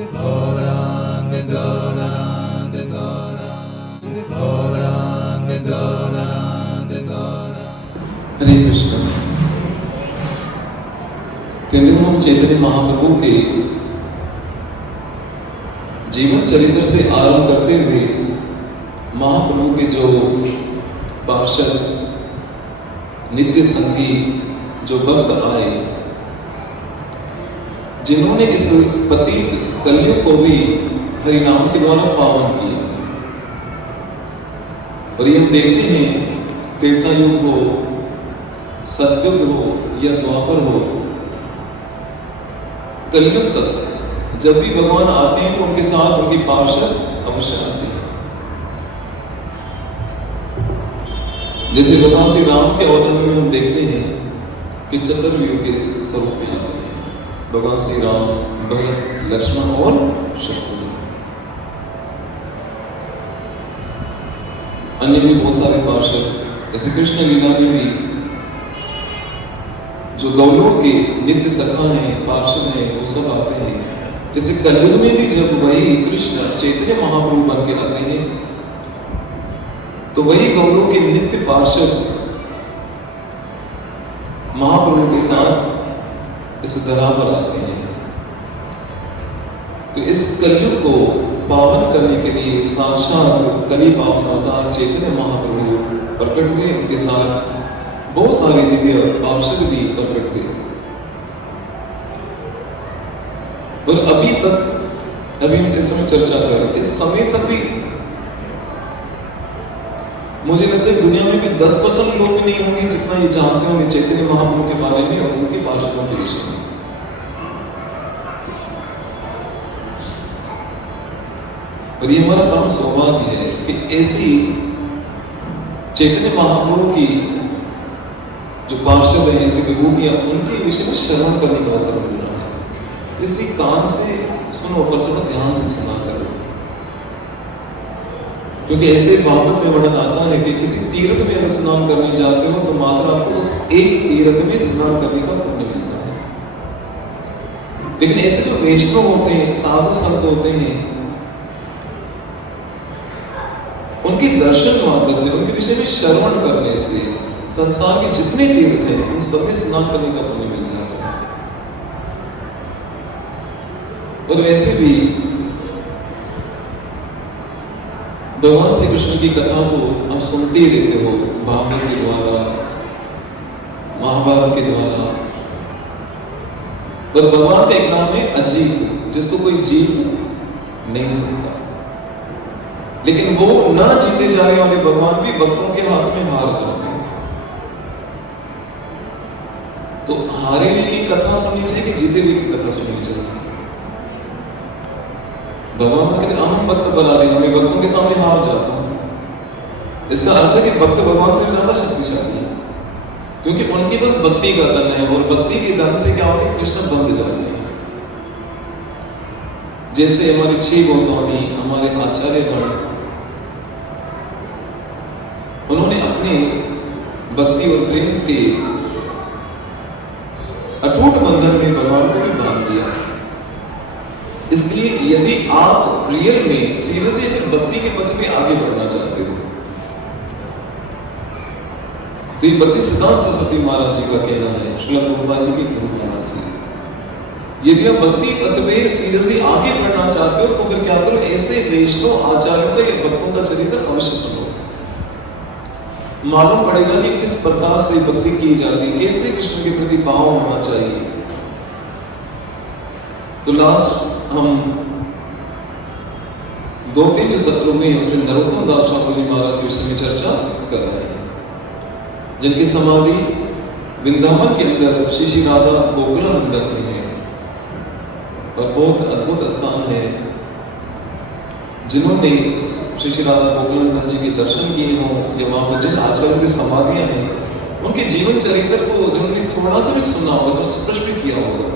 Gaurang, Gaurang, Gaurang, Gaurang, Gaurang, Gaurang। हरे कृष्ण। केंद्र हम चैतन्य महाप्रभु के जीवन चरित्र से आरंभ करते हुए महाप्रभु के जो पार्षद नित्य संगी जो भक्त आए, जिन्होंने इस पतित कलयुग को भी हरिनाम के द्वारा पावन किया। और ये हम देखते हैं त्रेता युग हो, सतयुग हो या द्वापर हो, कलयुग तक जब भी भगवान आते हैं तो उनके साथ उनके पार्षद अवश्य आते हैं। जैसे भगवान श्री राम के अवतरण में हम देखते हैं कि चतुर्युग के स्वरूप में आते हैं भगवान श्री राम, भरत, लक्ष्मण और शत्रुघ्न। अन्य भी बहुत सारे पार्षद, जैसे कृष्ण लीला में भी जो गौलों के नित्य सखा हैं, पार्षद हैं, वो सब आते हैं। जैसे कलयुग में भी जब वही कृष्ण चैतन्य महाप्रभु बन के आते हैं तो वही गौलों के नित्य पार्षद महाप्रभु के साथ इस धरा पर आते हैं। तो इस कलयुग को पावन करने के लिए साक्षात कली पावन अवतार चैतन्य महाप्रभु प्रकट हुए। उनके साथ बहुत सारे दिव्य पार्षद भी प्रकट हुए। और अभी हम इस समय चर्चा करें, इस समय तक भी मुझे लगता है दुनिया में भी 10% लोग भी नहीं होंगे जितना ये जानते होंगे चैतन्य महाप्रभु के बारे में और उनके पार्षदों के विषय में। और ये हमारा परम सौभाग्य है कि ऐसी चैतन्य महाप्रभु की जो पार्षद हैं, ऐसी विभूतियां, उनके विषय में श्रवण करने का अवसर मिल रहा है। इसलिए कान से सुनो, पर सुनो, ध्यान से सुना करो। क्योंकि ऐसे भागवत में वर्णन आता है कि किसी तीर्थ में अगर स्नान करने जाते हो तो मात्र आपको उस एक तीर्थ में स्नान करने का पुण्य मिलता है। लेकिन ऐसे जो वैष्णव होते हैं, साधु संत होते हैं, उनके दर्शन मात्र से, उनके विषय में श्रवण करने से संसार के जितने तीर्थ हैं उन सभी स्नान करने का पुण्य मिल जाता है। और वैसे भी भगवान श्री कृष्ण की कथा तो आप सुनते ही रहते हो, भागवत के द्वारा, महाभारत के द्वारा। पर भगवान का एक नाम है अजीत, जिसको कोई जीत नहीं सकता। लेकिन वो न जीते जाने वाले भगवान भी भक्तों के हाथ में हार जाते हैं। तो हारे हुए की कथा सुननी चाहिए कि जीते हुए की कथा सुननी चाहिए? भगवान कहते हैं अहम भक्त बना लेना, मैं भक्तों के सामने हार जाता हूं। इसका अर्थ है कि भक्त भगवान से ज्यादा शक्तिशाली है, क्योंकि उनके पास भक्ति का धन है और भक्ति के धन से क्या होता है, कृष्ण बंध जाते हैं। जैसे हमारे 6 गोस्वामी, हमारे आचार्यगण, उन्होंने अपने भक्ति और प्रेम के अटूट बंधन में भगवान को भी बांध दिया। इसलिए यदि आप रियल में सीरियसली यदि भक्ति के पथ पे आगे बढ़ना चाहते हो तो ये भक्ति सिद्धांत सरस्वती महाराज जी का कहना है, श्रील प्रभुपाद जी के गुरु महाराज जी। यदि आप भक्ति पथ में सीरियसली आगे बढ़ना चाहते हो तो फिर क्या करो, ऐसे वैष्णव आचार्यों का या भक्तों का चरित्र अवश्य सुनो। मालूम पड़ेगा कि किस प्रकार से भक्ति की जाती है, कैसे कृष्ण के प्रति भाव होना चाहिए। तो लास्ट हम 2-3 जो सत्र हुए हैं उसमें नरोत्तम दास ठाकुर जी महाराज के विषय में चर्चा कर रहे हैं, जिनकी समाधि वृंदावन के अंदर श्री श्री राधा गोकुलानंदन में है। और बहुत अद्भुत स्थान है। जिन्होंने श्री श्री राधा गोकुलानंदन जी के दर्शन किए हों या वहां पर जिन आचार्यों की समाधियां हैं, उनके जीवन चरित्र को जिन्होंने थोड़ा सा भी सुना होगा, जो स्पष्ट भी किया होगा,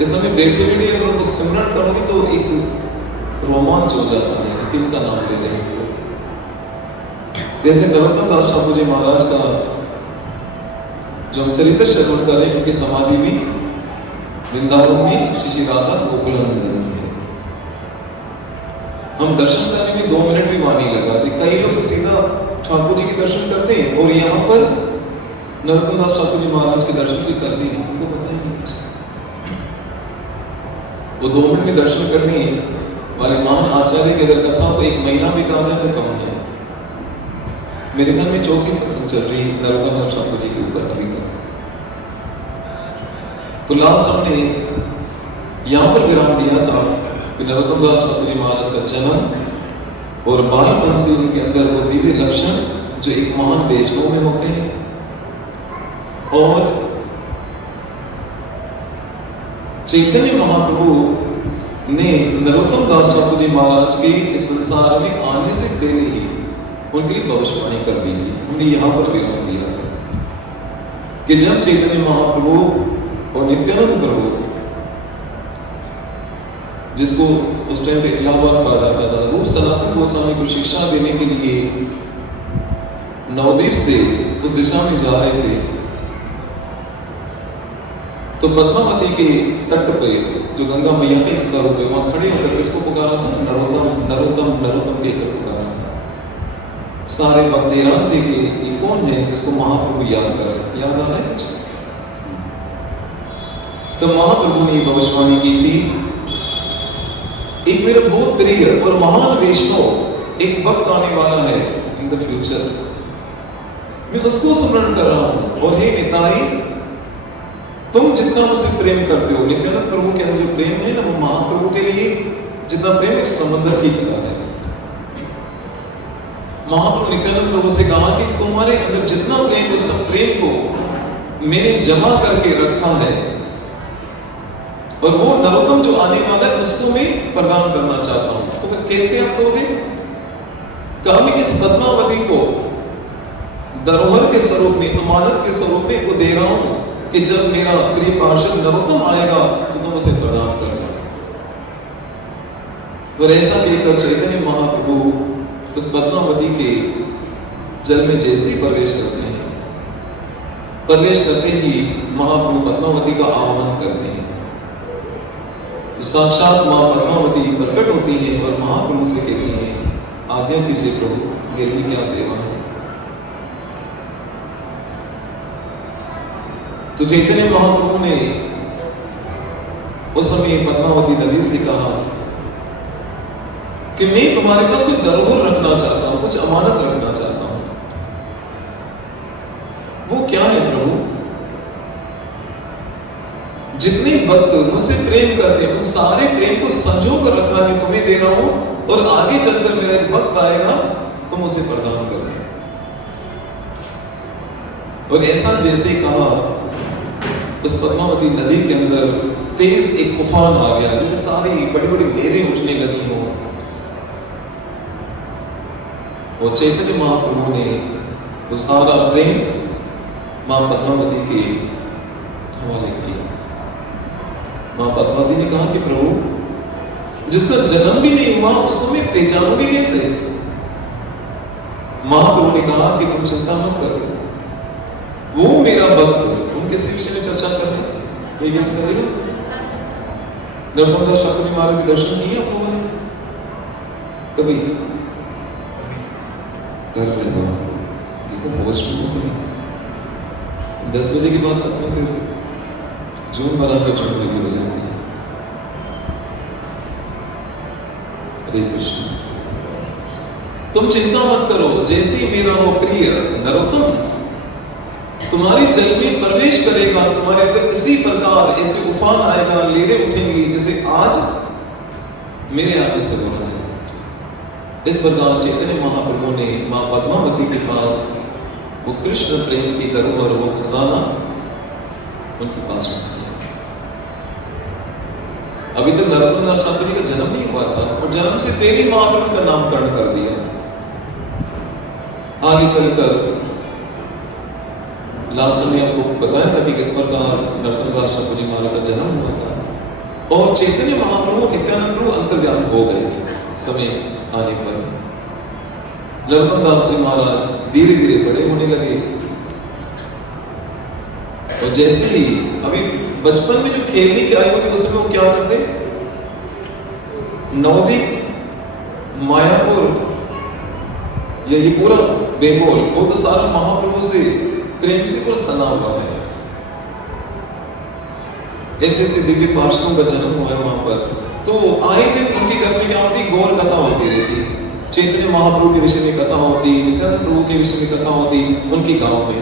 इस समय बैठे बैठे अगर उनको सिमरन करोगे तो एक रोमांच हो जाता है, किनका नाम ले रहे हैं। जैसे नरोत्तम दास ठाकुर जी महाराज का जो हम चरित्र श्रवण करें, उनकी समाधि भी वृंदावन में श्री श्री राधा गोकुलानंदन हम दर्शन करने में 2 मिनट भी वहां नहीं लगाते। कई लोग तो सीधा ठाकुर जी के दर्शन करते हैं और यहाँ पर नरोत्तम दास ठाकुर जी महाराज के दर्शन भी करते नहीं, उनको पता ही नहीं कुछ। वो 2 मिनट में दर्शन करने वाले महान आचार्य की अगर कथा को 1 महीना भी कहा जाए तो कम है। मेरे घर में 4थी सत्संग चल रही नरोत्तम दास ठाकुर जी के ऊपर अभी तक। तो लास्ट हमने यहाँ पर विराम दिया था कि नरोत्तम दास ठाकुर जी महाराज का जन्म और बालपन से उनके अंदर वो दिव्य लक्षण जो एक महान वैष्णव में होते हैं, और चैतन्य महाप्रभु ने नरोत्तम दास ठाकुर जी महाराज के इस संसार में आने से पहले ही उनके लिए भविष्यवाणी कर दी थी। हमने यहाँ पर विराम दिया था कि जब चैतन्य महाप्रभु और नित्यानंद प्रभु, जिसको उस टाइम पे इलाहाबाद कहा जाता था, रूप सनातन गोस्वामी को शिक्षा देने के लिए नवद्वीप से उस दिशा में जा रहे थे, तो पद्मावती के तट पे जो गंगा मैया के स्वरूप है वहां खड़े होकर किसको पुकारा था? नरोत्तम नरोत्तम नरोत्तम कहकर पुकारा था। सारे भक्त हैरान थे कि ये कौन है जिसको महाप्रभु याद कर रहे। याद आ रहा है कुछ? तो महाप्रभु ने भविष्यवाणी की थी, एक मेरा बहुत प्रिय और महान वैष्णव एक वक्त आने वाला है इन द फ्यूचर, मैं उसको स्मरण कर रहा हूं, और हे निताई, तुम जितना मुझसे प्रेम करते हो, नित्यानंद प्रभु के अंदर जो प्रेम है ना, वो महाप्रभु के लिए जितना प्रेम एक समुद्र की तरह है। महाप्रभु नित्यानंद प्रभु से कहा कि तुम्हारे अंदर जितना प्रेम, उस सब प्रेम को मैंने जमा करके रखा है, और वो नरोत्तम जो आने वाला है उसको मैं प्रदान करना चाहता हूं। तो कैसे आप दोगे? कहा मैं इस पद्मावती को धरोहर के स्वरूप में, अमानत के स्वरूप में वो दे रहा हूं कि जब मेरा प्रिय पार्षद नरोत्तम आएगा तो तुम उसे प्रदान करना। और ऐसा कहकर चैतन्य महाप्रभु उस पद्मावती के जल में जैसे ही प्रवेश करते हैं, प्रवेश करते ही महाप्रभु पद्मावती का आह्वान करते हैं। साक्षात मां पद्मावती प्रकट होती है और महाप्रभु से कहती है, आज्ञा कीजिए प्रभु, मेरी क्या सेवा है। तो चैतन्य महाप्रभु ने उस समय पद्मावती नदी से कहा कि मैं तुम्हारे पास कोई धरोहर रखना चाहता हूं, कुछ अमानत रखना चाहता हूं। वो क्या है प्रभु? जितने भक्त मुझसे प्रेम करते हैं उन सारे प्रेम को संजो कर रखा मैं तुम्हें दे रहा हूं, और आगे चलकर मेरा एक भक्त आएगा तुम उसे प्रदान करना। और ऐसा जैसे कहा, उस पद्मावती नदी के अंदर तेज एक तूफान आ गया, जैसे सारी बड़ी बड़ी लहरें उठने लगी हो, और चैतन्य महाप्रभु ने वो सारा प्रेम मां पद्मावती के हवाले किया। मां पद्मावती ने कहा कि प्रभु, जिसका जन्म भी नहीं हुआ उसको मैं पहचानूंगी कैसे? महाप्रभु ने कहा कि तुम चिंता मत करो, वो मेरा भक्त। तुम किसके विषय में चर्चा कर रहे हैं? ये याद करेगा। नरोत्तम दास ठाकुर जी महाराज के दर्शन किए आप लोगों ने कभी? कर रहे हो? देखो होश में हो कभी। 10 बजे के बाद सत्संग जून भरा पे जून भरी हो जाती है। हरे कृष्ण। तुम चिंता मत करो, जैसे मेरा वो प्रिय नरोत्तम तुम्हारे जल में प्रवेश करेगा, तुम्हारे अंदर इसी प्रकार ऐसे उफान आएगा, लहरें उठेंगी जैसे आज मेरे आगे से हो रहा है। इस प्रकार चैतन्य महाप्रभु ने मां पद्मावती के पास वो कृष्ण प्रेम की धरोहर, वो खजाना उनके पास रखा। अभी तक नरोत्तम दास ठाकुर जी का जन्म नहीं हुआ था, और जन्म से पहले महाप्रभु का नामकरण कर दिया। आगे चलकर लास्ट में आपको बताया था कि किस प्रकार नरोत्तम दास ठाकुर जी महाराज का जन्म हुआ था, और चैतन्य महाप्रभु नित्यानंद प्रभु अंतर्ध्यान हो गए। समय आने पर नरोत्तम दास जी महाराज धीरे धीरे बड़े होने लगे, और जैसे ही अभी बचपन में जो खेलने की आयु होती है उसमें वो क्या करते? नवद्वीप मायापुर या ये पूरा बेंगोल वो तो सारा महाप्रभु से प्रेम से पूरा सना हुआ है। ऐसे ऐसे दिव्य पार्षदों का जन्म हुआ है वहां पर। तो आए दिन उनके घर में क्या होती, गौर कथा होती रहती, चैतन्य महाप्रभु के विषय में कथा होती, नित्यानंद प्रभु के विषय में कथा होती उनके गांव में।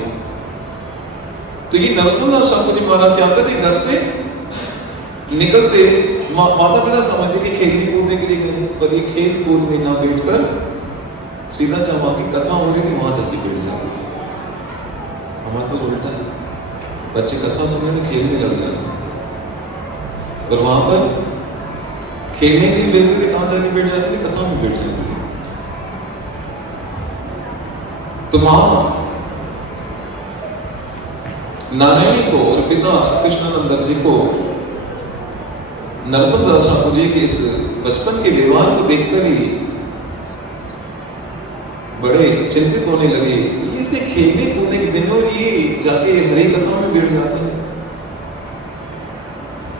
तो ये नरोत्तम दास ठाकुर जी महाराज क्या करते, घर से निकलते माता पिता समझते कि खेलने कूदने के लिए गए, पर ये खेल कूद में ना बैठकर सीधा जहाँ की कथा हो रही थी वहां जाके बैठ जाते। हमारे पास उल्टा है, बच्चे कथा सुनने में खेलने लग जाते, और वहां पर खेलने के लिए बैठते थे, कहां जाके बैठ जाते थे, कथा में बैठ जाते थे। तो वहां नारायणी को और पिता कृष्णानंद जी को नरोत्तम दास ठाकुर जी के इस बचपन के व्यवहार को देखकर ही बड़े चिंतित होने लगे। इसके खेलने कूदने के दिनों ये जाके हरि कथा में बैठ जाते हैं।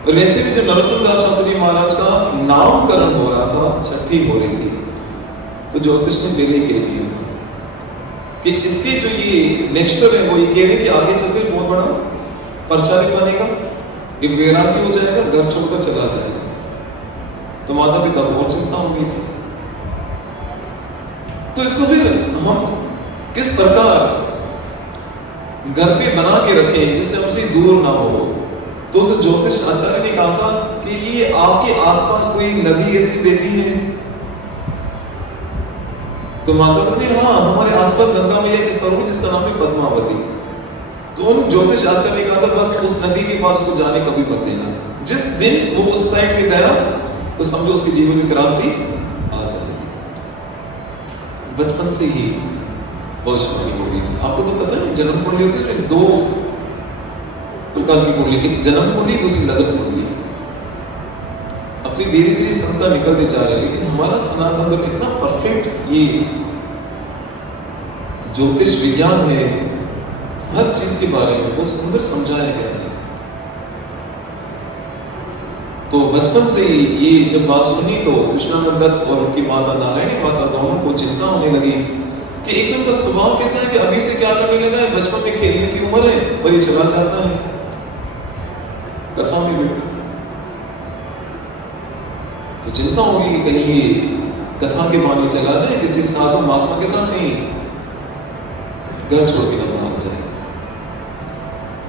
और वैसे भी जब नरोत्तम दास ठाकुर जी महाराज का नामकरण हो रहा था, छठी हो रही थी, तो ज्योतिष ने पहले कह दिया था कि इसके जो ये नेक्स्ट है वो ये कह रहे कि आगे चलकर बहुत बड़ा प्रचारक बनेगा, ये वैरागी हो जाएगा, घर छोड़कर चला जाएगा। तो माता पिता को और चिंता हो गई थी। तो इसको फिर हम किस प्रकार घर पे बना के रखें जिससे हमसे दूर ना हो। तो उस ज्योतिष आचार्य ने कहा था कि ये आपके आसपास कोई नदी ऐसी बहती है। तो माता पिता ने हाँ, हमारे आसपास गंगा मैया की सरोवर जिसका नाम है पद्मावती। तो उन ज्योतिष आचार्य ने कहा था बस उस नदी के पास को जाने कभी मत देना। जिस दिन वो उस साइड पे गया तो समझो उसके जीवन में क्रांति आ जाएगी। बचपन से ही भविष्यवाणी हो गई थी। आपको तो पता है जन्म कुंडली होती है, इसमें 2 प्रकार की कुंडली, की जन्म कुंडली, दूसरी लगन कुंडली। अपनी धीरे धीरे संस्कार निकलते जा रहे हैं, लेकिन हमारा सनातन धर्म इतना परफेक्ट ये ज्योतिष विज्ञान है, हर चीज के बारे में बहुत सुंदर समझाया गया है। तो बचपन से ही ये जब बात सुनी तो कृष्णानंद दत्त और उनकी माता नारायणी माता दोनों को चिंता होने लगी कि एकदम का स्वभाव कैसा है कि अभी से क्या करने लगा है, बचपन में खेलने की उम्र है और ये चला जाता है कथा में भी। तो चिंता होगी कि कहीं ये कथा के बाने चला जाए, किसी साधु महात्मा के साथ कहीं घर छोड़ के न भाग जाए।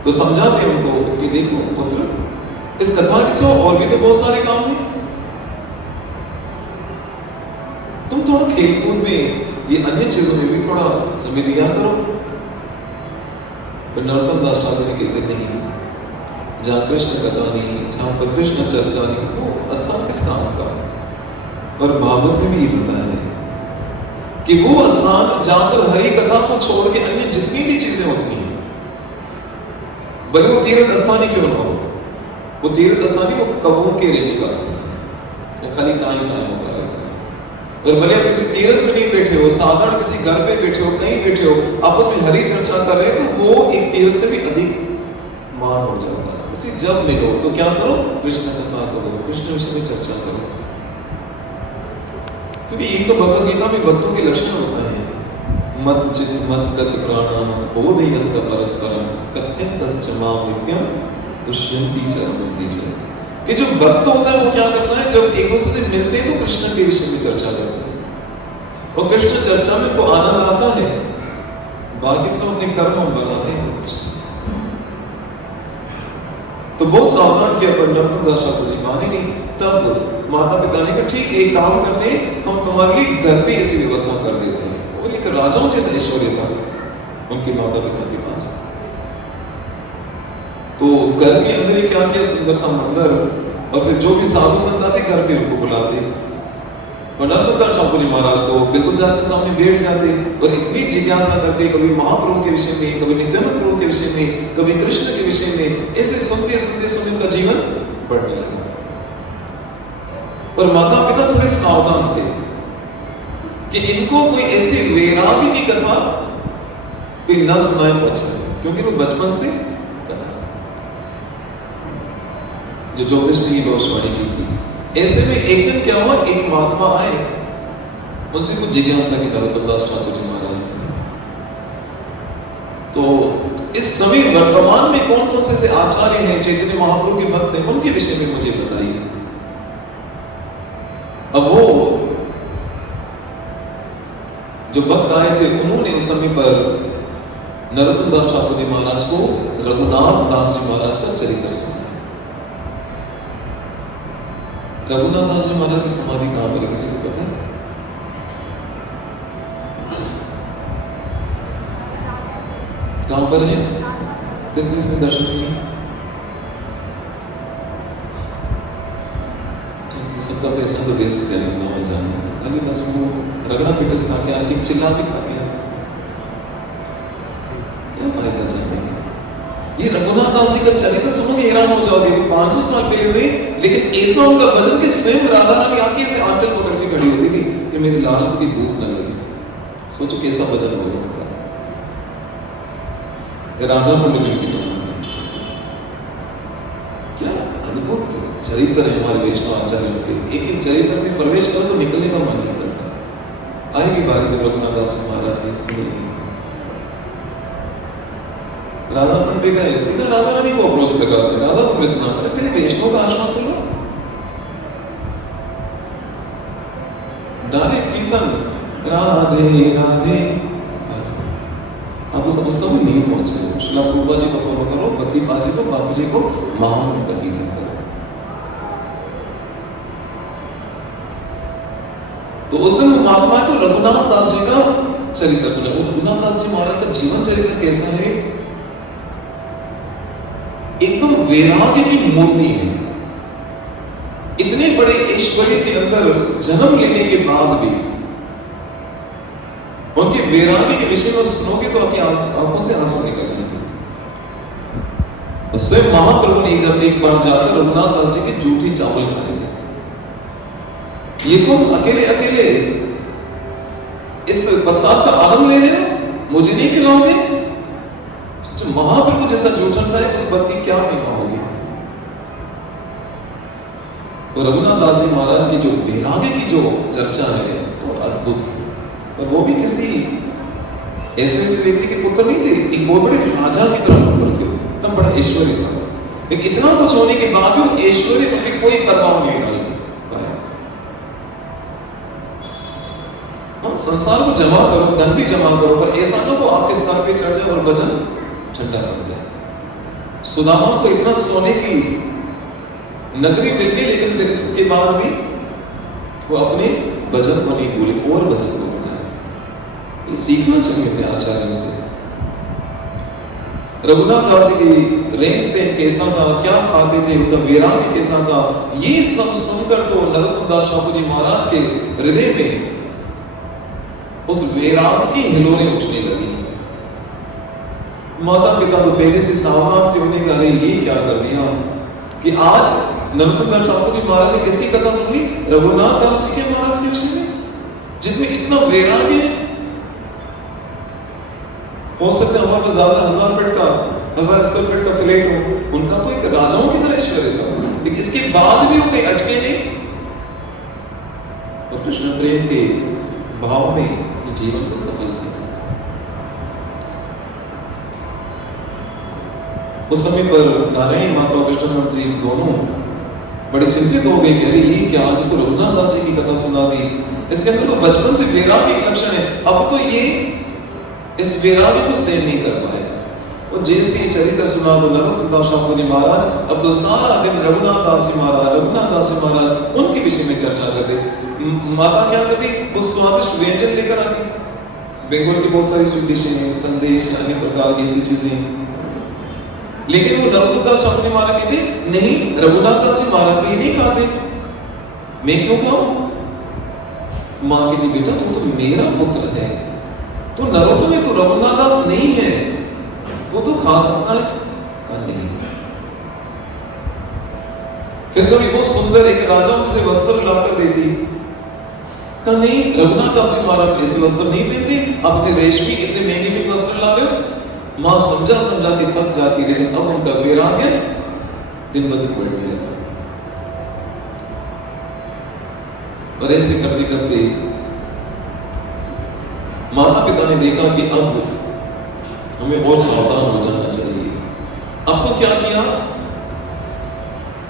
तो समझाते उनको कि देखो पुत्र, इस कथा के सिवा और भी तो बहुत सारे काम हैं, तुम थोड़ा खेलकूद में ये अन्य चीजों में भी थोड़ा समय दिया करो। पर नरोत्तम दास ठाकुर जी कहते नहीं, जहाँ कृष्ण कथा नहीं, जहाँ पर कृष्ण चर्चा नहीं, वो स्थान किस काम का। और भागवत में भी ये बताया है कि वो स्थान जहाँ पर हरि कथा को छोड़ के अन्य जितनी भी चीजें होती हैं, भले वो तीर्थ स्थान ही क्यों ना हो, वो तीर्थ स्थान ही वो कवों के रहने का स्थान है, खाली कहीं होता है। और भले आप किसी तीर्थ में नहीं बैठे हो, साधारण किसी घर पे बैठे हो, कहीं बैठे हो, आपस में हरि चर्चा कर रहे हो, तो वो एक तीर्थ से भी अधिक मान हो जाता है। इसी जब मिलो तो क्या करो, कृष्ण कथा करो, कृष्ण विषय में चर्चा करो। क्योंकि एक तो भगवद गीता में भक्तों के लक्षण होता है, मत चित्त मत गति प्राण बोधयंत परस्परम कथ्यंतश्च मां नित्यम तुष्यन्ति च रमन्ति च। कि जो भक्त होता है वो क्या करता है, जब एक दूसरे से मिलते हैं तो कृष्ण के विषय में चर्चा करते हैं, और कृष्ण चर्चा में तो आनंद आता है, बाकी तो अपने कर्म हम बनाते हैं। तो बहुत सावधान किया, पर नरोत्तम दास ठाकुर जी माने नहीं। तब माता पिता ने कहा ठीक एक काम करते हैं, हम तुम्हारे लिए घर पे ऐसी व्यवस्था कर देते हैं। वो लेकर राजाओं जैसा ऐश्वर्य था उनके माता पिता के पास। तो घर के अंदर ही क्या किया, सुंदर सा मंदिर, और फिर जो भी साधु संत आते घर पे उनको बुलाते। और नरोत्तम दास ठाकुर जी महाराज तो बिल्कुल जाकर सामने बैठ जाते और इतनी जिज्ञासा करते, कभी महाप्रभु के विषय में, कभी नित्यानंद प्रभु के विषय में, कभी कृष्ण के विषय में, ऐसे सुनते सुनते सुनते उनका जीवन बढ़ने लगा। और माता पिता थोड़े सावधान थे कि इनको कोई ऐसी वैरागी की कथा कोई न सुनाए तो अच्छा है, क्योंकि वो बचपन से कथा जो ज्योतिष ने भविष्यवाणी की थी। ऐसे में एक दिन क्या हुआ, एक महात्मा आए उनसे कुछ जिज्ञासा की नरोत्तम दास ठाकुर जी महाराज। तो इस समय वर्तमान में कौन कौन से आचार्य हैं, चैतन्य महाप्रभु के भक्त हैं, उनके विषय में मुझे बताइए। अब वो जो भक्त आए थे उन्होंने उस समय पर नरोत्तम दास ठाकुर जी महाराज को रघुनाथ दास जी महाराज का चरित्र सुना। रघुनाथ दास जी महाराज की समाधि कहां पर है, किसी को पता है? कहां पर है? किसने दर्शन किए? सबका पैसा तो वेस्ट करेंगे ना जाने, खाली बस वो रगड़ा पेटस खा के आके चिल्ला के खा के क्या फायदा जानेंगे। ये रघुनाथ दास जी का चरित्र सुन के हैरान हो जाओगे। 500 साल पहले हुए, लेकिन ऐसा उनका भजन कि स्वयं राधा रानी आके से आंचल पकड़ के खड़ी होती थी कि मेरी लाल की धूप न लगे। सोचो कैसा भजन होगा उनका, राधा मंडली की समान। क्या अद्भुत चरित्र है हमारे वैष्णव आचार्यों के। एक एक चरित्र में प्रवेश करो तो निकलने का मन नहीं करता। आएगी बारी जब रघुनाथ दास महाराज की सुनेगी। राधा मंडली का सीधा राधा रानी को अप्रोच करते हैं, राधा को प्रश्न करें, पहले वैष्णव का आश्रम कर लो। डाले कीर्तन राधे राधे, आपको समझता हूँ नहीं पहुंचे। श्रीला प्रभुपाद जी को फॉलो करो, भक्ति पाद जी को, बापू जी को, महामंत्र का कीर्तन करो। तो उस दिन महात्मा तो रघुनाथ दास जी का चरित्र सुने। रघुनाथ दास जी महाराज का जीवन चरित्र कैसा है? एकदम वैराग्य की मूर्ति है। इतने बड़े ऐश्वर्य के अंदर जन्म लेने के बाद भी उनके वैराग्य के विषय में सुनोगे तो आपकी आंखों से आंसू निकल जाएंगे। स्वयं महाप्रभु ने जब एक बार जाकर रघुनाथ दास जी के जूठी चावल खाए, ये तुम अकेले अकेले इस प्रसाद का आनंद ले रहे हो, मुझे नहीं खिलाओगे? जो महाप्रभु जिसका जूठन खाए उस भक्त की क्या महिमा होगी। तो रघुनाथ दास जी महाराज की जो वैराग्य की जो चर्चा है तो अद्भुत। और वो भी किसी ऐसे व्यक्ति के पुत्र नहीं थे, एक बहुत बड़े राजा की तरह पुत्र थे, एकदम बड़ा ऐश्वर्य था। लेकिन इतना कुछ होने के बाद भी ऐश्वर्य पर कोई प्रभाव नहीं डाल पाया। हम संसार को जमा करो, धन भी जमा करो, पर ऐसा ना हो आपके सर पे चढ़ जाए और वजन ठंडा पड़ जाए। सुदामा को इतना सोने की नगरी मिल गई, लेकिन फिर इसके बाद भी वो अपने भजन को नहीं भूले और भजन को बताया। ये सीखना चाहिए अपने आचार्यों से। रघुनाथ दास जी की रेंज से कैसा था, क्या खाते थे, उनका वैराग्य कैसा था, ये सब सुनकर तो नरोत्तम दास ठाकुर जी महाराज के हृदय में उस वैराग्य की हिलोरें उठने लगी। माता पिता तो पहले से सावधान थे, उन्हें कहा ये क्या कर दिया कि आज नरोत्तम दास ठाकुर जी महाराज ने किसकी कथा सुनी? रघुनाथ दास जी के महाराज के विषय में, जिनमें इतना वैराग्य है। हो सकता है हमारे पास ज्यादा 1000 फीट का 1000 स्क्वायर फीट का फ्लैट हो, उनका तो एक राजाओं की तरह ऐश्वर्य था, लेकिन इसके बाद भी वो कहीं अटके नहीं और कृष्ण प्रेम के भाव में जीवन को सफल किया। उस समय पर नारायणी माता और कृष्ण जी दोनों बड़े चिंतित हो गए कि अरे ये क्या, जिसको रघुनाथ दास जी की कथा सुना दी, इसके अंदर तो बचपन से वैराग्य के लक्षण है, अब तो ये इस वैराग्य को सहन नहीं कर पाए। और जैसे ही चरित्र सुना तो नरोत्तम दास ठाकुर जी महाराज अब तो सारा दिन रघुनाथ दास जी महाराज उनके विषय में चर्चा करते। माता क्या करती, वो स्वादिष्ट व्यंजन लेकर आती, बंगाल की बहुत सारी स्वीट डिशें हैं, संदेश, अन्य प्रकार की ऐसी चीजें। लेकिन वो नरोत्तम दास ठाकुर जी महाराज कहते नहीं, रघुनाथ दास जी महाराज तो ये नहीं खाते, मैं क्यों खाऊं? माँ कहती बेटा तू तो मेरा पुत्र है, तो नरोत्तम में तो रघुनाथ दास नहीं है, वो तो खा सकता है। कहा नहीं। फिर कभी बहुत सुंदर एक राजाओं से वस्त्र लाकर देती, कहा नहीं, रघुनाथ दास जी महाराज ऐसे वस्त्र नहीं पहनते, आप अपने रेशमी इतने महंगे भी वस्त्र ला रहे हो। मां समझा समझा के थक जाती रही। अब उनका वैराग्य दिन ब दिन बढ़ने लगा और ऐसे करते करते माता पिता ने देखा कि अब हमें और सावधान हो जाना चाहिए। अब तो क्या किया,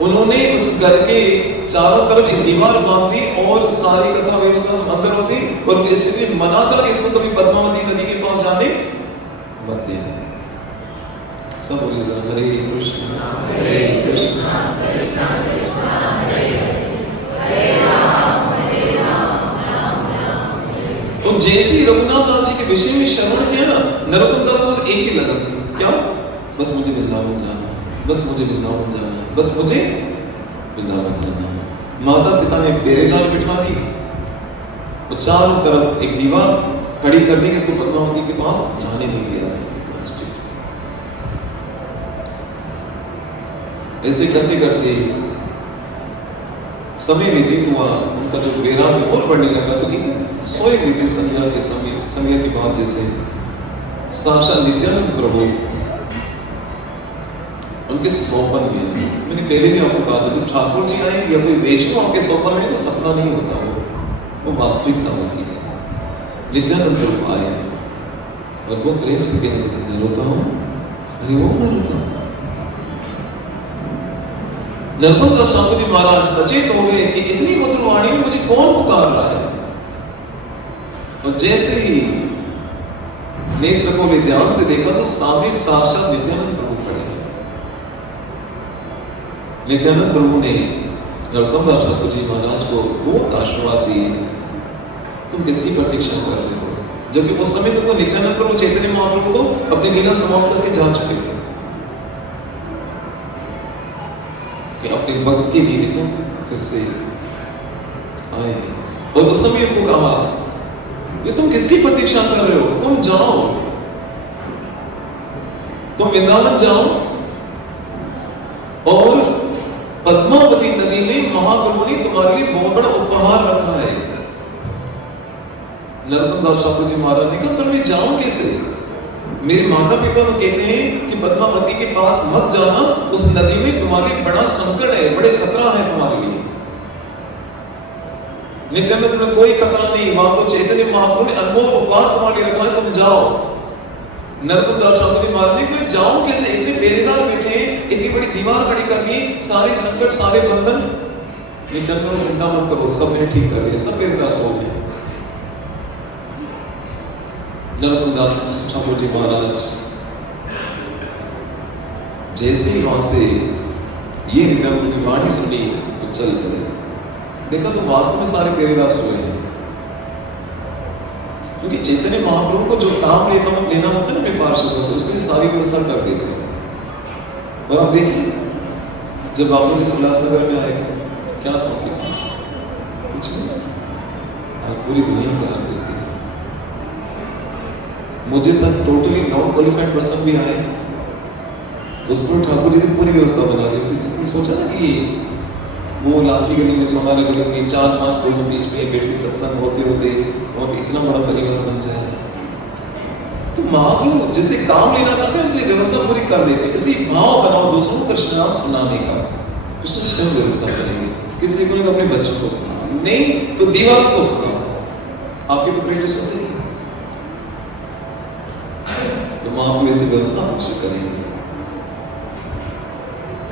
उन्होंने उस घर के चारों तरफ एक दीवार बांध दी और सारी कथा व्यवस्था अंदर होती और इसलिए मना था कि इसको कभी पद्मावती नदी के पास जाने मत देना। सब बोलिए जरा, हरे कृष्ण हरे कृष्ण कृष्ण कृष्ण हरे हरे राम तो जैसे रघुनाथ दास जी के विषय में श्रवण किया ना, नरोत्तम दास को एक ही लगन थी, क्या? बस मुझे वृंदावन जाना, बस मुझे वृंदावन जाना, बस मुझे वृंदावन जाना। माता पिता ने पहरेदार बिठा दी और चारों तरफ एक दीवार खड़ी कर दी कि इसको पद्मावती के पास जाने नहीं दिया। ऐसे करते करते समय व्यतीत हुआ, उनका जो वैराग्य और बढ़ने लगा, तो एक सोए हुए संध्या के संध्या के बाद जैसे साक्षात नित्यानंद प्रभु उनके सौपन में, मैंने पहले भी आपको कहा था, जब ठाकुर जी आए या कोई वैष्णव आपके सौपन में तो सपना नहीं होता, वो वास्तविकता होती है। नित्यानंद प्रभु आए और वो प्रेम से कहते, नरोत्तम हरि ओम नरोत्तम। नरोत्तम दास ठाकुर जी महाराज सचेत हो गए कि इतनी मधुर वाणी में मुझे कौन पुकार रहा है। और जैसे ही नेत्र को भी ध्यान से देखा तो सामने साक्षात नित्यानंद प्रभु खड़े। नित्यानंद प्रभु ने नरोत्तम दास ठाकुर जी महाराज को बहुत आशीर्वाद दिए, तुम किसकी प्रतीक्षा कर रहे हो? जबकि उस समय तक तो नित्यानंद प्रभु चैतन्य महाप्रभु को अपनी लीला समाप्त करके जा चुके थे कि अपने भक्त के लिए को फिर से आए। और उस समय उनको कहा कि तुम किसकी प्रतीक्षा कर रहे हो? तुम जाओ, तुम वृंदावन जाओ और पद्मावती नदी में महाप्रभु ने तुम्हारे लिए बहुत बड़ा उपहार रखा है। नरोत्तम दास ठाकुर जी महाराज ने कहा, पर मैं जाऊं कैसे? मेरे माता पिता तो कहते हैं कि पद्मावती के पास मत जाना, उस नदी में तुम्हारे लिए बड़ा संकट है, बड़े खतरा है तुम्हारे लिए। नित्यानंद में कोई खतरा नहीं, वहां तो चैतन्य महाप्रभु ने अनमोल उपहार तुम्हारे लिए रखा है, तुम जाओ। नरोत्तम दास ठाकुर जी महाराज ने कहा, जाऊं कैसे? इतने पहरेदार बैठे हैं, इतनी बड़ी दीवार खड़ी कर दी, सारे संकट सारे बंधन। नित्यानंद चिंता मत करो, सब मैंने ठीक कर दिया, सब पहरेदार सो गए। नरोत्तम दास ठाकुर जी महाराज जैसे ही वहां से ये नित्यानंद की वाणी सुनी तो चल पड़े। देखा तो वास्तव में सारे पहरेदार सोए हैं, क्योंकि चैतन्य महाप्रभु को जो काम लेना होता है ना अपने पार्षदों से, उसकी सारी व्यवस्था कर देते हैं। और आप देखिए, जब बाबू जी उल्लासनगर में आए थे, क्या था उनके पास? कुछ नहीं, पूरी दुनिया कर देती। मुझे साथ टोटली नॉन क्वालिफाइड पर्सन भी आए तो उसमें ठाकुर जी ने पूरी व्यवस्था बना दी। किसी ने सोचा ना कि वो लासी गली में सोनाली गली में 4-5 लोगों के बीच में बैठ के सत्संग होते होते और इतना बड़ा परिवार बन जाए। तो महाप्रभु जिसे काम लेना चाहते हैं इसलिए व्यवस्था पूरी कर देते हैं। इसलिए भाव बनाओ दूसरों को कृष्ण नाम सुनाने का, कृष्ण स्वयं व्यवस्था करेंगे। किसी को नहीं अपने बच्चों को सुना, नहीं तो दीवार को सुना, आपकी तो प्रैक्टिस होती है। तो महाप्रभु ऐसी व्यवस्था अवश्य करेंगे।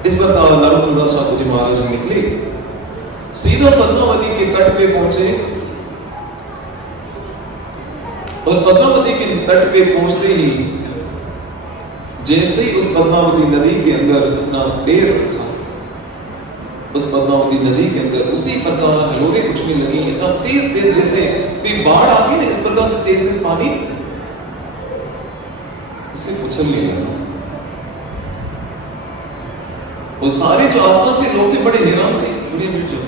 इस प्रकार नरोत्तम दास ठाकुर जी महाराज निकले, सीधा पद्मावती के तट पे पहुंचे और पद्मावती के तट पे पहुंचते ही जैसे ही उस पद्मावती नदी के अंदर अपना पैर रखा, उस पद्मावती नदी के अंदर उसी प्रकार हिलोरें उठने लगी, इतना तेज तेज जैसे कोई बाढ़ आती है ना, इस प्रकार से तेज तेज पानी उसे उछलने लगा। और सारे जो आसपास के लोग थे बड़े हैरान थे, बड़े बेटे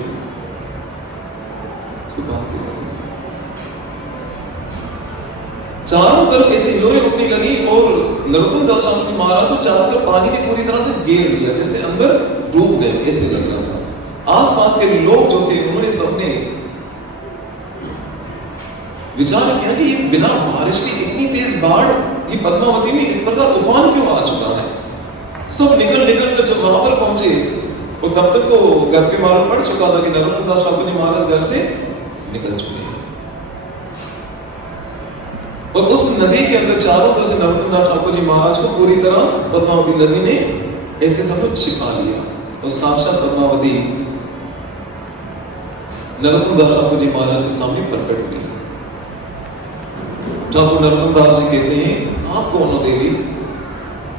चारों तरफ ऐसी हिलोरें उठने लगी और नरोत्तम दास ठाकुर जी महाराज को चारों तरफ पानी ने पूरी तरह से घेर लिया, जैसे अंदर डूब गए ऐसे लग रहा था। आसपास के लोग जो थे उन्होंने सबने विचार किया कि ये बिना बारिश की इतनी तेज बाढ़ ये पद्मावती में इस प्रकार तूफान क्यों आ चुका है। सब निकल कर जब वहां पर पहुंचे और तब तक तो घर पे मालूम पड़ चुका था कि नरोत्तम दास ठाकुर जी महाराज घर से निकल चुके हैं। और उस नदी के अंदर चारों तरफ से नरोत्तम दास ठाकुर जी महाराज को पूरी तरह पद्मावती नदी ने ऐसे सब कुछ छिपा लिया। और साक्षात पद्मावती नरोत्तम दास ठाकुर जी महाराज के सामने प्रकट हुई। ठाकुर नरोत्तम दास जी कहते हैं, आप कौन हो देवी?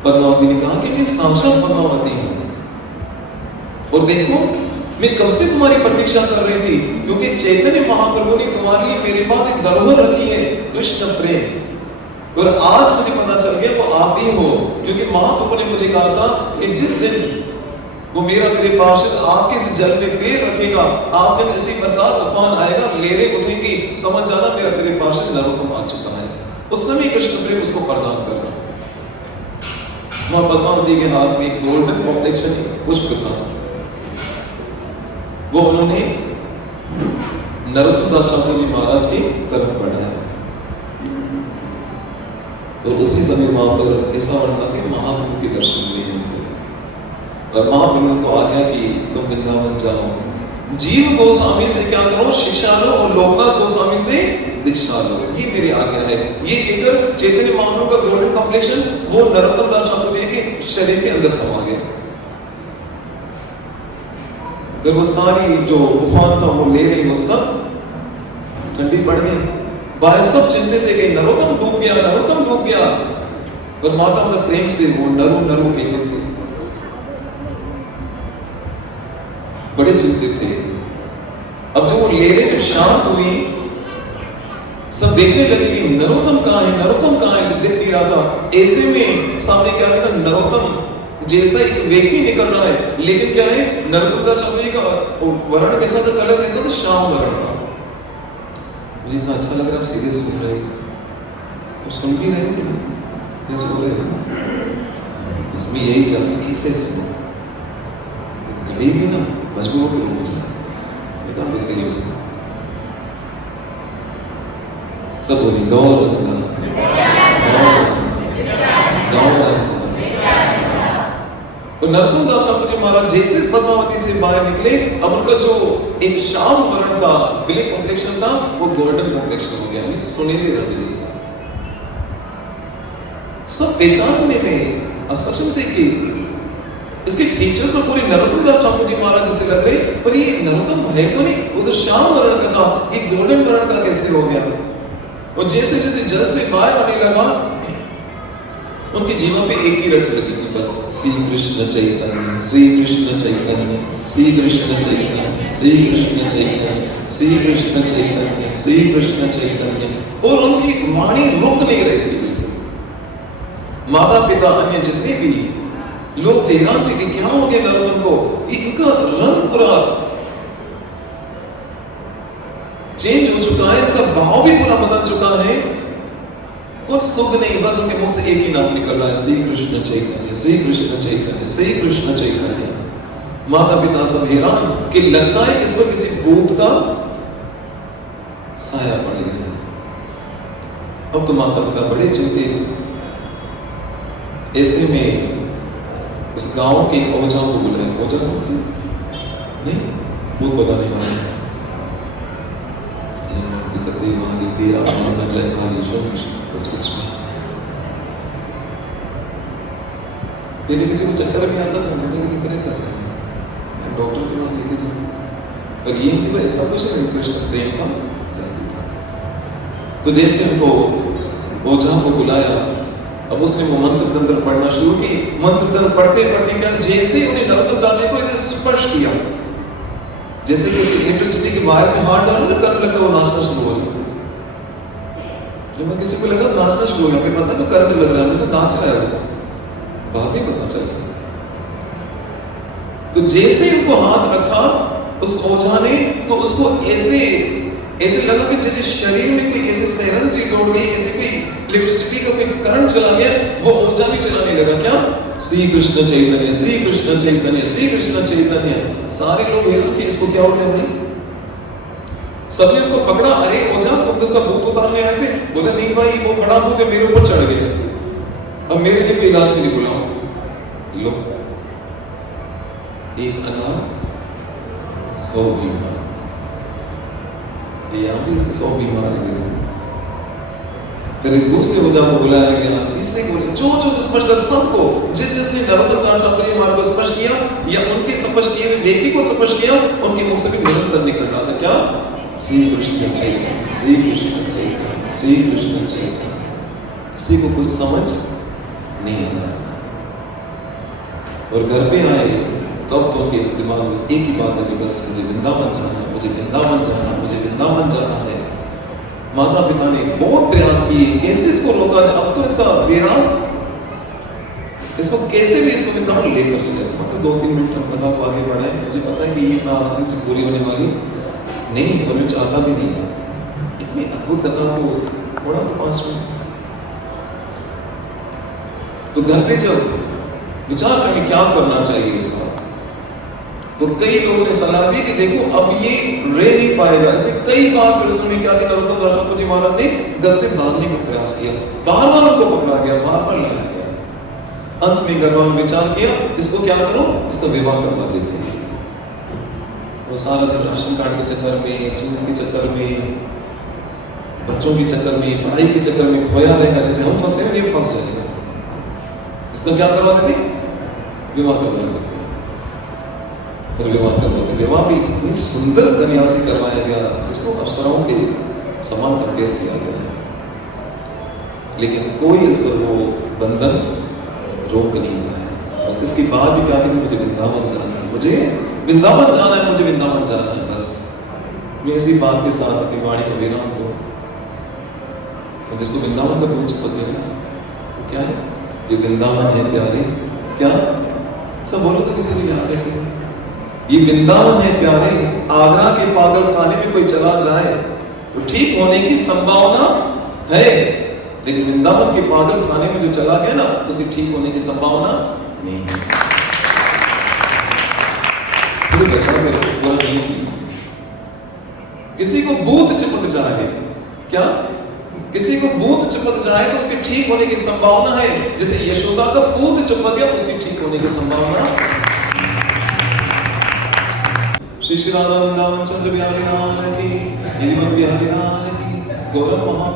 पद्मावती ने कहा कि मैं साक्षात पद्मावती हूं, और देखो मैं कब से तुम्हारी प्रतीक्षा कर रही थी, क्योंकि चैतन्य महाप्रभु ने तुम्हारे लिए मेरे पास एक धरोहर रखी है, कृष्ण प्रेम। और आज मुझे पता चल गया वो आप ही हो, क्योंकि महाप्रभु ने मुझे कहा था कि जिस दिन वो मेरा प्रिय पार्षद आपके इस जल में पैर रखेगा, आप दिन इसी प्रकार तूफान आएगा, लहरें उठेंगी, समझ जाना मेरा प्रिय पार्षद नरोत्तम आ चुका है। उस समय कृष्ण प्रेम उसको प्रदान करना। वहां पद्मावती के हाथ में एक गोल्डन कॉम्प्लेक्शन पुष्प था, वो उन्होंने नरोत्तम दास ठाकुर जी महाराज की तरफ बढ़ाया। और उसी समय वहां पर ऐसा वर्णन कि महाप्रभु के दर्शन हुए उनको, और महाप्रभु को आज्ञा की तुम वृंदावन जाओ, जीव गोस्वामी से क्या करो, शिक्षा लो, और लोकनाथ गोस्वामी से दीक्षा लो, ये मेरी आज्ञा है। ये कहकर चैतन्य महाप्रभु का गोल्डन कॉम्प्लेक्शन वो नरोत्तम दास ठाकुर जी के शरीर के अंदर समा गया। फिर वो सारी जो उफान था, वो ले रही, वो सब ठंडी पड़ गई। बाहर सब चिंतित थे कि नरोत्तम डूब गया, नरोत्तम डूब गया। और माता मतलब प्रेम से वो नरु नरु कहते थे, बड़े चिंतित थे। अब जब वो ले रहे, जब शांत हुई, सब देखने लगे कि नरोत्तम कहाँ है, नरोत्तम कहाँ है, दिख नहीं रहा था। ऐसे में सामने क्या देखा, नरोत्तम जैसा एक व्यक्ति निकल रहा है, लेकिन क्या है, नरोत्तम दास ठाकुर जी का वर्ण कैसा था, कलर कैसा था, श्याम वर्ण था। मुझे इतना अच्छा लग रहा है, सीरियस सुन रहे और सुन भी रहे थे, नहीं सुन रहे थे, इसमें यही चाहते कैसे सुनो, घड़ी भी ना मजबूर के रूप में निकाल दो सही से सब बोली दौड़ और नरोत्तम दास ठाकुर जी महाराज जैसे पद्मावती से बाहर निकले, अब उनका जो एक श्याम वर्ण था, ब्लैक कॉम्प्लेक्शन था, वो गोल्डन कॉम्प्लेक्शन हो गया, सुनहरे रंग जैसा। सब पहचानने में असक्षम थे कि इसके फीचर्स तो पूरे नरोत्तम दास ठाकुर जी महाराज जैसे लग रहे, पर ये नरोत्तम है तो नहीं, वो तो श्याम वर्ण का था, ये गोल्डन वर्ण का कैसे हो गया? और जैसे जैसे जल से बाहर आने लगा, उनके जीवन पे एक ही रट लगी थी बस, श्री कृष्ण चैतन्य, श्री कृष्ण चैतन्य, श्री कृष्ण चैतन्य, श्री कृष्ण चैतन्य, श्री कृष्ण चैतन्य, श्री कृष्ण चैतन्य। और उनकी वाणी रुक नहीं रही थी बिल्कुल। माता पिता अन्य जितने भी लोग हैरान थे कि क्या हो गया नरोत्तम को, इनका रंग पूरा चेंज हो चुका है, इसका भाव भी पूरा बदल चुका है, कुछ सुध नहीं, बस उनके मुख से एक ही नाम निकल रहा है, श्री कृष्ण चैतन्य, श्री कृष्ण चैतन्य, श्री कृष्ण चैतन्य। माता पिता सब हैरान कि लगता है इस पर किसी भूत का साया पड़ गया। अब तो माता पिता बड़े चिंतित। ऐसे में उस गांव के एक ओझा को बुलाया। ओझा समझते नहीं, भूत बताने वाले। तेरा मानना चाहे खाली बस कुछ नहीं। यदि किसी को चक्कर भी आता था, तो किसी पर पैसा नहीं, डॉक्टर के पास लेके जाओ। पर ये उनके पास ऐसा कुछ नहीं, कृष्ण प्रेम का जादू था। तो जैसे उनको ओझा को बुलाया, अब उसने वो मंत्र तंत्र पढ़ना शुरू की। मंत्र तंत्र पढ़ते पढ़ते क्या, जैसे उन्हें नरोत्तम दास को ऐसे स्पर्श किया, जैसे किसी इलेक्ट्रिसिटी के वायर में हाथ डालो ना, करंट लगा, वो नाचना शुरू हो जाता। जब किसी को लगा नाचना शुरू हो गया, पता तो करंट लग रहा है, मुझे नाच रहा है, बात ही पता चल गया। तो जैसे उनको हाथ रखा उस ओझा ने, तो उसको ऐसे ऐसे लगा कि जैसे शरीर में कोई ऐसे सैरन सी दौड़ गई, ऐसे कोई इलेक्ट्रिसिटी का कोई करंट चला गया, वो ओझा भी चलाने लगा। क्या? श्री कृष्ण चैतन्य, श्री कृष्ण चैतन्य, श्री कृष्ण चैतन्य। सारे लोग हैरान थे, इसको क्या हो गया भाई? सबने उसको पकड़ा, अरे ओझा तुम तो उसका भूत उतारने आए थे। बोला नहीं भाई, वो बड़ा भूत है, मेरे ऊपर चढ़ गया, अब मेरे लिए कोई इलाज के लिए बुलाओ। लो, एक अनार 100 बीमार, यहाँ भी इसे 100 बीमार है। फिर एक दूसरे भुजा को बुलाया गया, तीसरे को, जो जो स्पर्श कर सबको, जिसने नरोत्तम दास ठाकुर महाराज को स्पर्श किया या उनके स्पर्श किए हुए व्यक्ति को स्पर्श किया, उनके मुख से भी निरंतर निकल रहा था क्या? श्री कृष्ण चैतन्य, श्री कृष्ण चैतन्य, श्री कृष्ण चैतन्य। किसी को कुछ समझ नहीं आया और घर पे आए तब तो उनके दिमाग में एक ही बात है कि बस मुझे वृंदावन जाना है, मुझे वृंदावन जाना है, मुझे वृंदावन जाना है। माता पिता ने बहुत प्रयास किए, कैसे इसको रोका जाए, अब तो इसका बेराग, इसको कैसे भी इसको वृंदावन लेकर चले। मतलब 2-3 मिनट हम कथा को आगे बढ़ाएं, मुझे पता है कि ये इतना आसानी से पूरी होने वाली नहीं, और मैं चाहता भी नहीं। इतनी अद्भुत कथा को थोड़ा तो 5 मिनट। तो घर पे जब विचार करें क्या करना चाहिए इसका, तो कई लोगों ने सलाह दी कि देखो अब ये रह नहीं पाएगा। इसलिए कई बार फिर उसने क्या किया, नरोत्तम दास ठाकुर जी महाराज ने घर से भागने का प्रयास किया, बार-बार उनको पकड़ा गया, बार-बार लाया गया। अंत में भगवान ने विचार किया, इसको क्या करो, इसका विवाह करवा देते हैं। वो सारा दिन राशन कार्ड के चक्कर में, जींस के चक्कर में, बच्चों के चक्कर में, पढ़ाई के चक्कर में खोया रहेगा। जैसे हम फंसे हैं, ये फंस जाएगा। इसका क्या करवा देते, विवाह करवा देते, फिर विवाह करवा देते। विवाह भी इतनी सुंदर कन्या से करवाया गया जिसको अप्सराओं के समान कंपेयर किया गया है, लेकिन कोई इस पर वो बंधन रोक नहीं पाया। और इसके बाद भी क्या, मुझे वृंदावन जाना है, मुझे वृंदावन जाना है, मुझे वृंदावन जाना है। बस मैं इसी बात के साथ अपनी वाणी को विराम दूं। और जिसको वृंदावन का पूछ पता है तो क्या है, ये वृंदावन है प्यारे, क्या सब बोलो तो किसी को याद है, ये वृंदावन है प्यारे। आगरा के पागल खाने में कोई चला जाए तो ठीक होने की संभावना है, लेकिन वृंदावन के पागल खाने में जो चला गया ना, उसके ठीक होने की संभावना नहीं है। किसी को भूत चिपक जाए, क्या किसी को भूत चिपक जाए तो उसके ठीक होने की संभावना है। जैसे यशोदा का भूत चिपक गया, उसकी ठीक होने की संभावना। श्री श्री राधा वृंदावन चंद्र बिहारी लाल की, बिहारी लाल की, गौरव महा